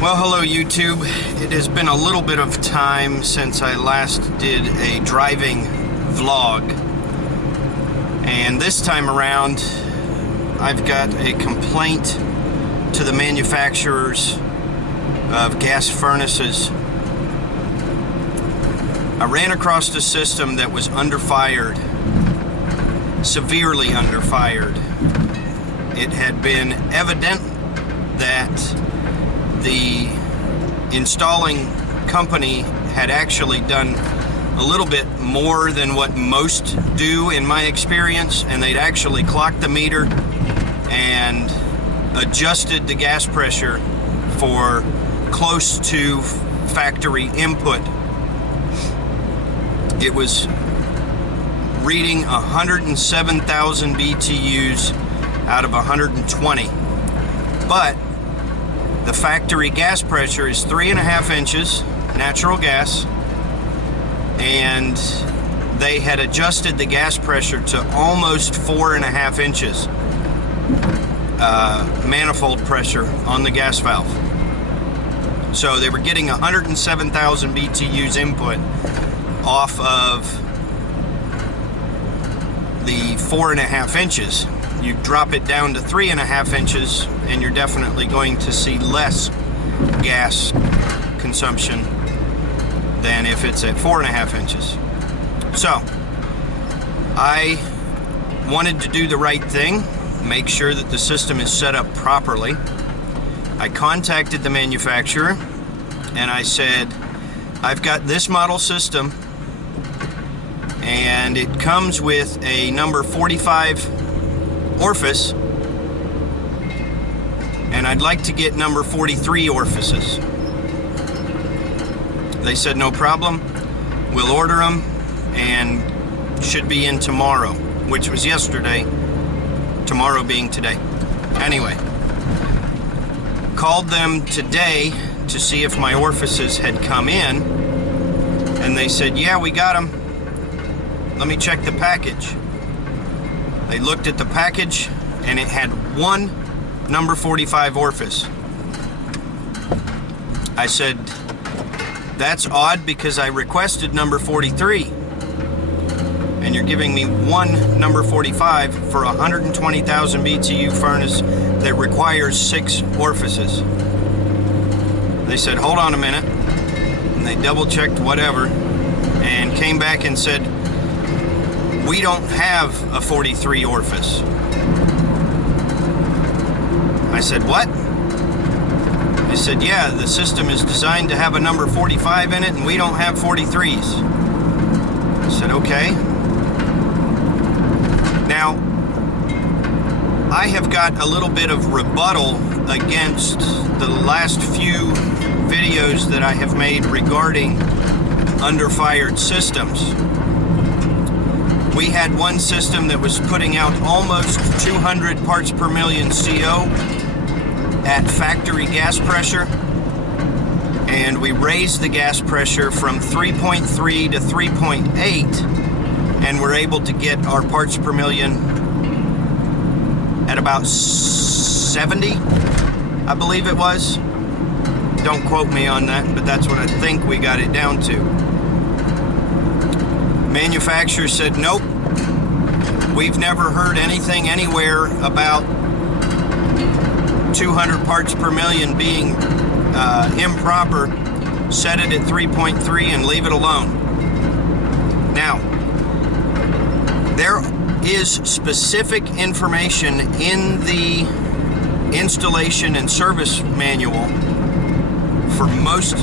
Well, hello YouTube. It has been a little bit of time since I last did a driving vlog, and this time around I've got a complaint to the manufacturers of gas furnaces. I ran across a system that was underfired, severely underfired. It had been evident that the installing company had actually done a little bit more than what most do in my experience, and they'd actually clocked the meter and adjusted the gas pressure for close to factory input. It was reading 107,000 BTUs out of 120, but the factory gas pressure is 3.5 inches, natural gas, and they had adjusted the gas pressure to almost 4.5 inches manifold pressure on the gas valve. So they were getting 107,000 BTUs input off of the 4.5 inches. You drop it down to 3.5 inches and you're definitely going to see less gas consumption than if it's at 4.5 inches. So I wanted to do the right thing, make sure that the system is set up properly. I contacted the manufacturer and I said, I've got this model system and it comes with a number 45 orifice, and I'd like to get number 43 orifices. They said no problem, we'll order them and should be in tomorrow, which was yesterday, tomorrow being today. Anyway, called them today to see if my orifices had come in, and they said, yeah, we got them. Let me check the package. They looked at the package and it had one number 45 orifice. I said, that's odd because I requested number 43 and you're giving me one number 45 for 120,000 BTU furnace that requires 6 orifices. They said, hold on a minute, and they double checked whatever and came back and said, we don't have a 43 orifice. I said, what? They said, yeah, the system is designed to have a number 45 in it and we don't have 43s. I said, okay. Now, I have got a little bit of rebuttal against the last few videos that I have made regarding underfired systems. We had one system that was putting out almost 200 parts per million CO at factory gas pressure, and we raised the gas pressure from 3.3 to 3.8, and we're able to get our parts per million at about 70, I believe it was. Don't quote me on that, but that's what I think we got it down to. Manufacturer said, nope, we've never heard anything anywhere about 200 parts per million being improper. Set it at 3.3 and leave it alone. Now, there is specific information in the installation and service manual for most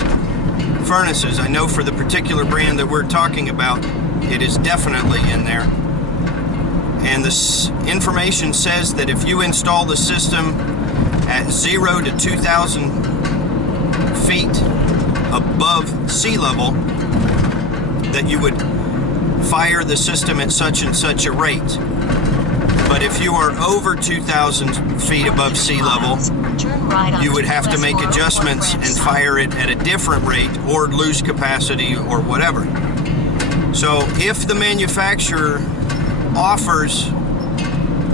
furnaces. I know for the particular brand that we're talking about, it is definitely in there. And this information says that if you install the system at 0 to 2,000 feet above sea level, that you would fire the system at such and such a rate. But if you are over 2,000 feet above sea level, you would have to make adjustments and fire it at a different rate or lose capacity or whatever. So if the manufacturer offers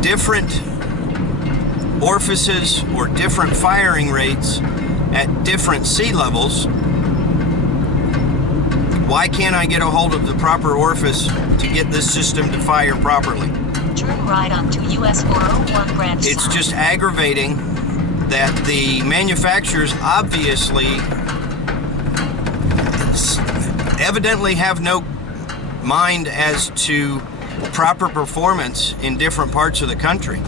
different orifices or different firing rates, at different sea levels, why can't I get a hold of the proper orifice to get this system to fire properly? Turn right onto US 401 branch. It's just aggravating that the manufacturers obviously evidently have no mind as to proper performance in different parts of the country.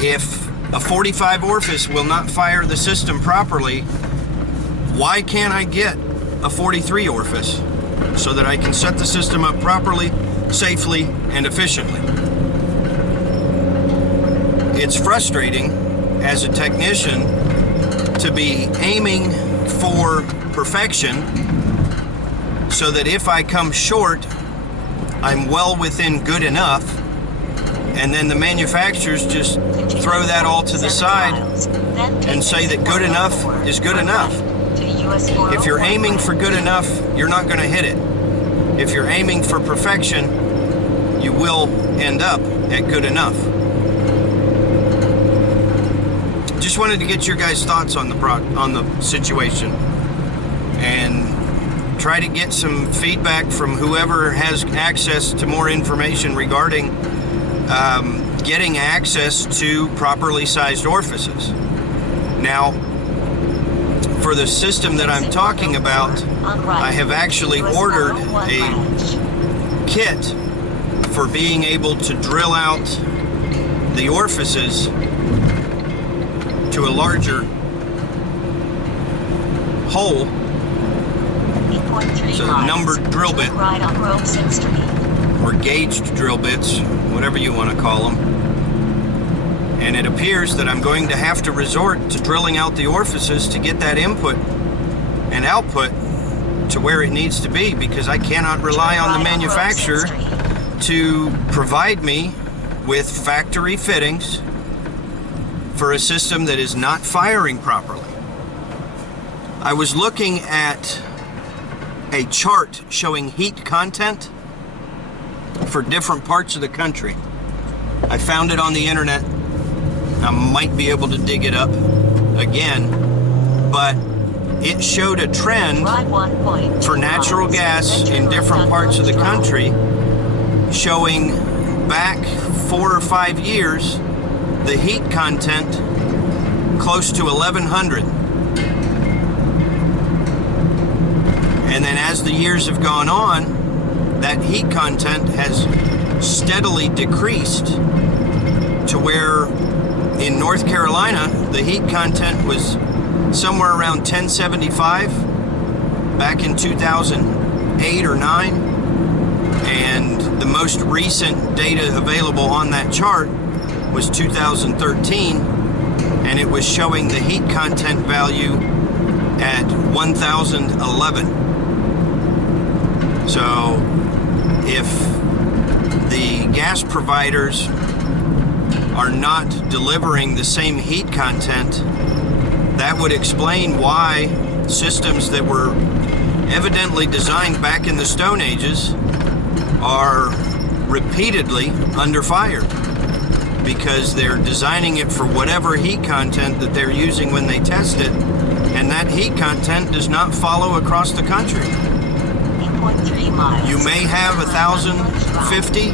If a 45 orifice will not fire the system properly, why can't I get a 43 orifice so that I can set the system up properly, safely, and efficiently? It's frustrating as a technician to be aiming for perfection so that if I come short, I'm well within good enough, and then the manufacturers just throw that all to the side and say that good enough is good enough. If you're aiming for good enough, you're not going to hit it. If you're aiming for perfection, you will end up at good enough. Just wanted to get your guys' thoughts on the situation and try to get some feedback from whoever has access to more information regarding getting access to properly sized orifices. Now, for the system that I'm talking about, I have actually ordered a kit for being able to drill out the orifices to a larger hole. So numbered drill bit, or gauged drill bits, whatever you want to call them. And it appears that I'm going to have to resort to drilling out the orifices to get that input and output to where it needs to be, because I cannot rely on the manufacturer to provide me with factory fittings for a system that is not firing properly. I was looking at a chart showing heat content for different parts of the country. I found it on the internet. I might be able to dig it up again, but it showed a trend for natural gas in different parts of the country, showing back 4 or 5 years the heat content close to 1100. And then as the years have gone on, that heat content has steadily decreased to where in North Carolina, the heat content was somewhere around 1075 back in 2008 or 9. And the most recent data available on that chart was 2013, and it was showing the heat content value at 1011. So if the gas providers are not delivering the same heat content, that would explain why systems that were evidently designed back in the Stone Ages are repeatedly under fire, because they're designing it for whatever heat content that they're using when they test it, and that heat content does not follow across the country. 8.3 miles. You may have 1,050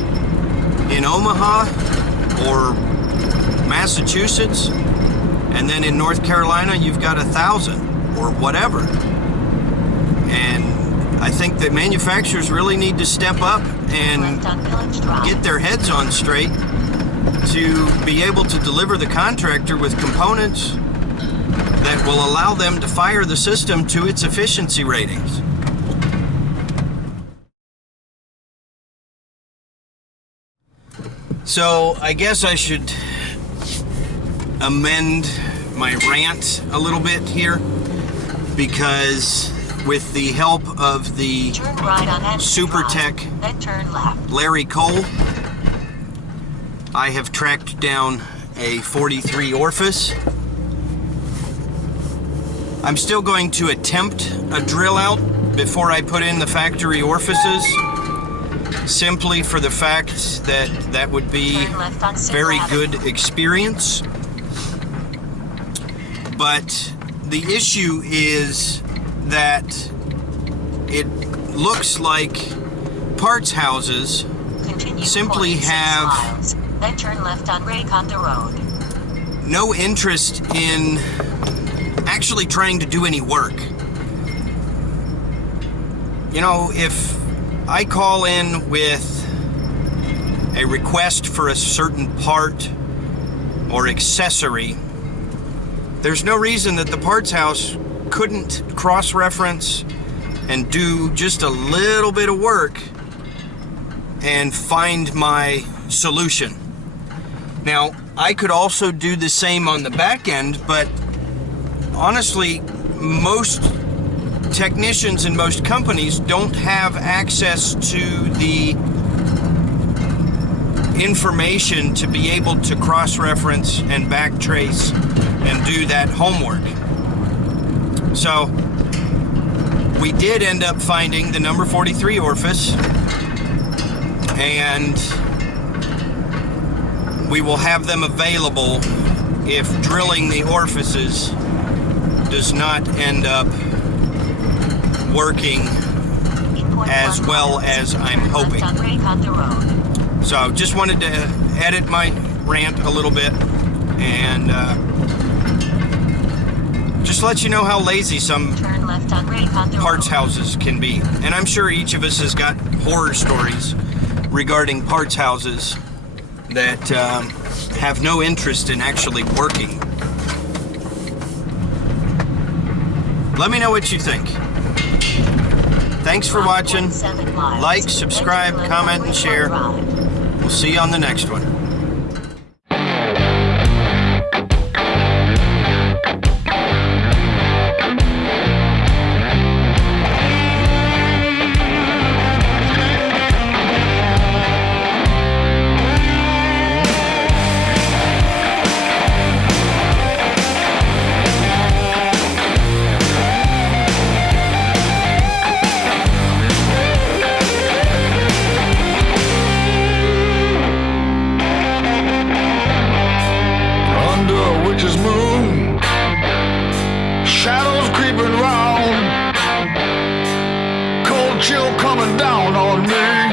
in Omaha or Massachusetts, and then in North Carolina you've got 1,000 or whatever. And I think that manufacturers really need to step up and get their heads on straight to be able to deliver the contractor with components that will allow them to fire the system to its efficiency ratings. So I guess I should amend my rant a little bit here, because with the help of the super tech Larry Cole, I have tracked down a 43 orifice. I'm still going to attempt a drill out before I put in the factory orifices, simply for the fact that that would be Turn left on Sixth very Avenue. good experience. But the issue is that it looks like parts houses Continue simply 0.6 have miles, then turn left on Rayconda Road. no interest in actually trying to do any work. You know, if I call in with a request for a certain part or accessory, there's no reason that the parts house couldn't cross-reference and do just a little bit of work and find my solution. Now, I could also do the same on the back end, but honestly, most technicians in most companies don't have access to the information to be able to cross-reference and backtrace and do that homework. So we did end up finding the number 43 orifice, and we will have them available if drilling the orifices does not end up working as well as I'm hoping. So just wanted to edit my rant a little bit and just let you know how lazy some parts houses can be. And I'm sure each of us has got horror stories regarding parts houses that have no interest in actually working. Let me know what you think. Thanks for watching. Like, subscribe, comment, and share. We'll see you on the next one. Witch's moon, shadows creeping round, cold chill coming down on me.